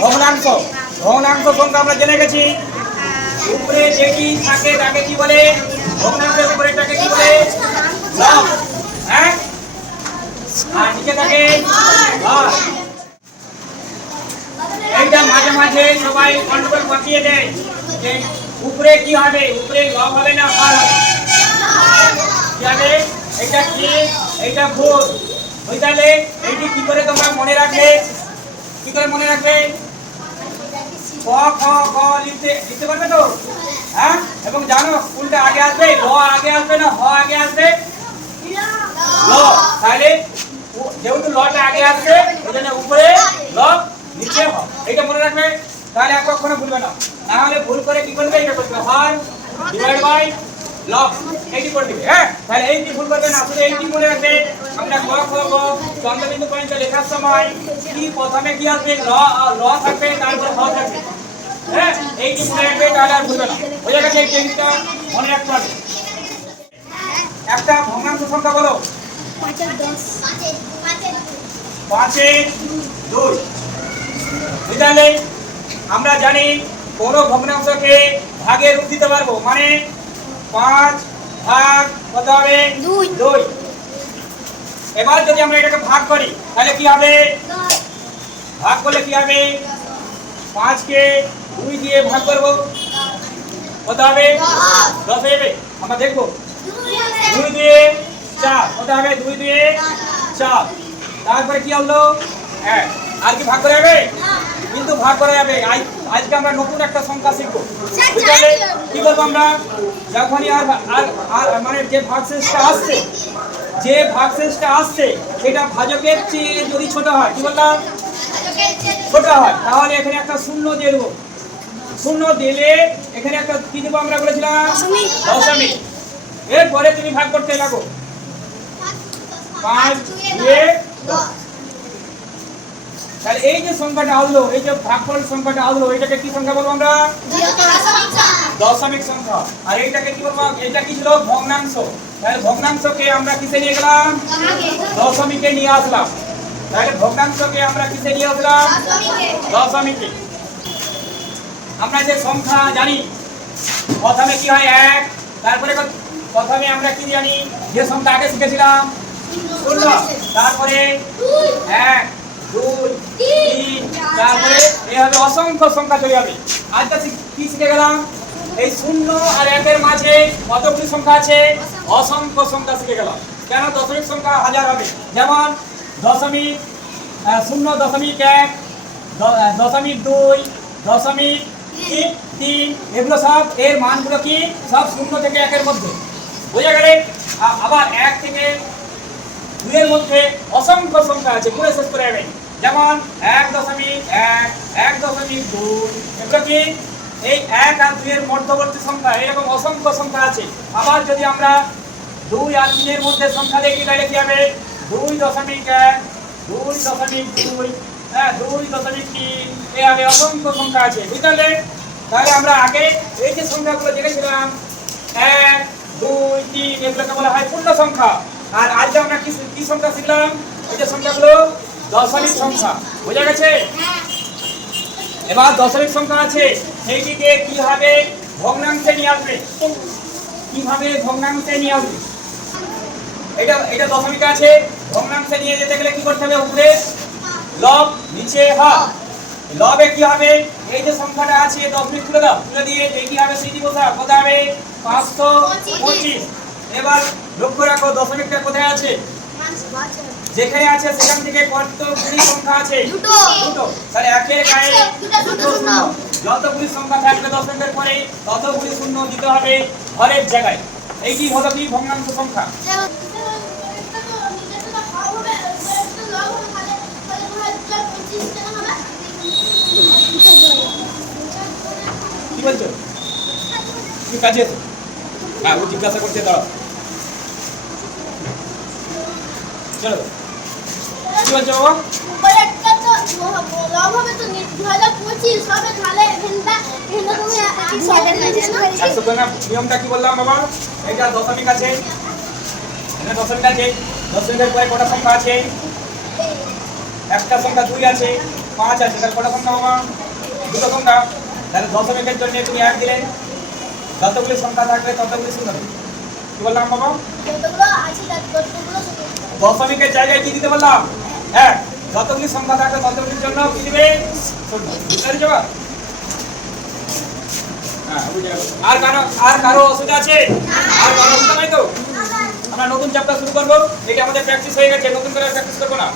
ভগ্নাংশ। ভগ্নাংশ সংখ্যা আমরা জেনে গেছি। উপরে যেটি থাকে তাকে কি বলে? ভগ্নাংশের উপরেটাকে কি বলে? লব। হ্যাঁ, আর নিচে থাকে হর। এইটা মাঝে মাঝে সবাই গন্ডগোল পাকিয়ে দেয় যে উপরে কি হবে, উপরে লব হবে না হর হবে। কি হবে? এটা কি, এইটা ভুল। ওই তাহলে এইটি কি করে তোমরা মনে রাখবে? কি করে মনে রাখবে? ক খ গ লিখতে পারবে তো? হ্যাঁ, এবং জানো কোনটা আগে আসবে? ল আগে আসবে না হ আগে আসবে? ল। তাহলে যেহেতু লটা আগে আসছে ওই জন্য উপরে ল নিচে হ, এইটা মনে রাখবে। তাহলে আর কখনো ভুলবে না। না হলে ভুল করে কি করবে? এটা করবে হর ডিভাইড বাই লব, এইটি করে দিবে। হ্যাঁ, তাহলে এইটি ভুল করবে না, শুধু এইটি মনে রাখবে। আমরা ক খ গ চন্দ্রবিন্দু পর্যন্ত লেখার সময় কি প্রথমে কি আসবে? ল থাকবে, তারপর হ থাকবে। হ্যাঁ, এইটি মনে রাখবে, তাহলে আর ভুলবে না। বোঝা গেছে? এই টেকনিকটা মনে রাখতে হবে। একটা ভগ্নাংশ সংখ্যা বলো। 5-2। তাহলে আমরা জানি কোন ভগ্নাংশকে ভাগে রূপ দিতে পারবো, মানে 5 ভাগ কত হবে? 2। এবার যদি আমরা এটাকে ভাগ করি তাহলে কি হবে? ভাগ করলে কি হবে? 5 কে 2 দিয়ে ভাগ করব, কত হবে? 10 হবে। আমরা দেখবো 2 দিয়ে 4 কত হবে? 2 দিয়ে 4। তারপরে কি হলো? হ্যাঁ, আর কি ভাগ করা যাবে? কিন্তু ভাগ করা যাবে। আজকে আমরা নতুন একটা সংখ্যা শিখবো। তাহলে কি করবো আমরা? যখনই আর মানে যে ভাগশেষটা আসছে, যে ভাগশেষটা আসছে সেটা ভাজকের চেয়ে যদি ছোট হয়, কি বললাম? ছোট হয়, তাহলে এখানে একটা শূন্য দিয়ে দেবো। শূন্য দিলে এখানে একটা কি দেবো আমরা বলেছিলাম? দশমিক। এরপরে তুমি ভাগ করতে লাগো। 5 2 10। তাহলে এই যে সংখ্যাটা আসলো, এই যে ভাগফল সংখ্যাটা আসলো, এটাকে কি সংখ্যা বলবো আমরা? দশমিক সংখ্যা। আর এইটাকে কি বলবো? এটা কি ছিল? ভগ্নাংশ। তাহলে ভগ্নাংশকে আমরা কিসে নিয়ে গেলাম? দশমিকে নিয়ে আসলাম। তাহলে ভগ্নাংশকে আমরা কিসে নিয়ে আসলাম? দশমিকে। আমরা যে সংখ্যা জানি প্রথমে কি হয়? 1। তারপরে প্রথমে আমরা কি জানি? যে সংখ্যা আগে শিখেছিলাম 0। তারপরে 1 2 3, তারপরে এইভাবে অসংখ্য সংখ্যা চলে যাবে। আজকে কি শিখে গেলাম? এই 0 আর 1 এর মাঝে কতগুলি সংখ্যা আছে? অসংখ্য সংখ্যা শিখে গেলাম। কেন? দশমিক সংখ্যা হাজার হবে। যেমন দশমিক 0.1, 0.2, 0.3, এগুলো সব এর মানগুলো কি? সব 0 থেকে 1 এর মধ্যে। বোঝা গেলে? আবার 1 থেকে 2 এর মধ্যে অসংখ্য সংখ্যা আছে, পুরো শেষ করে যাবে। যেমন 1.1, 1.2, এগুলো কি? এই 1 আর 2 এর মধ্যবর্তী সংখ্যা। এরকম অসংখ্য সংখ্যা আছে। আবার যদি আমরা 2 আর 3 এর মধ্যে সংখ্যা দেখি তাহলে কি হবে? 2.1, 2.2, 2.3, এইভাবে অসংখ্য সংখ্যা আছে। বুঝলে? তাহলে আমরা আগে এই যে সংখ্যাগুলো দেখেছিলাম 1 2 3, এগুলোকে বলা হয় পূর্ণ সংখ্যা। আর আজকে আমরা কি সংখ্যা শিখলাম? এই যে সংখ্যাগুলো দশমিক সংখ্যা। বোঝা গেছে? এবার দশমিক সংখ্যা আছে, সেইটিকে কিভাবে ভগ্নাংশে নিয়ে আসবে? কিভাবে ভগ্নাংশে নিয়ে আসবে? এটা দশমিক আছে, ভগ্নাংশে নিয়ে যেতে গেলে কি করতে হবে? উপরে লব, নিচে হর। লবে কি হবে? এই যে সংখ্যাটা আছে দশমিক তুলে দাও, তুলে দিয়ে কি হবে? সিটি বসা, কত হবে? 525। এবার লক্ষ্য রাখো দশমিকটা কোথায় আছে? যেখানে আছে সেখান থেকে কতগুলি সংখ্যা আছে? দুটো। তাহলে একের গায়ে দুটো শূন্য। যতগুলি সংখ্যা থাকবে দশমিকের পরে ততগুলি শূন্য দিতে হবে হরের জায়গায়। এইটি হলো কি? ভগ্নাংশ সংখ্যা। কি বলছো? তুমি কাজে আছো? হ্যাঁ, ও জিজ্ঞাসা করতে দাও। চলো, কি বলছো বাবা? নিয়মটা কি বললাম বাবা? এটা দশমিক আছে, দশমিকের পরে কটা সংখ্যা আছে? একটা সংখ্যা 2 আছে, 5 আছে, তাহলে কটা সংখ্যা বাবা? দুটো সংখ্যা। তাহলে দশমিকের জন্য তুমি 1 দিলে, যতগুলি সংখ্যা থাকবে ততগুলি শূন্য দেবে। কি বললাম বাবা? যতগুলো আছে ততগুলো শূন্য। দশমিকের জায়গায় কি দিতে বললাম? 1। যতগুলি সংখ্যা থাকবে ততগুলির জন্য কি দিবে? শূন্য। বুঝতে পেরেছো বাবা? হ্যাঁ, বুঝে গেল। আর কারো অসুবিধা আছে? আর কারো অসুবিধা নাই তো? আমরা নতুন চ্যাপ্টার শুরু করবো। এটা আমাদের প্র্যাকটিস হয়ে গেছে, নতুন করে প্র্যাকটিস করবো না।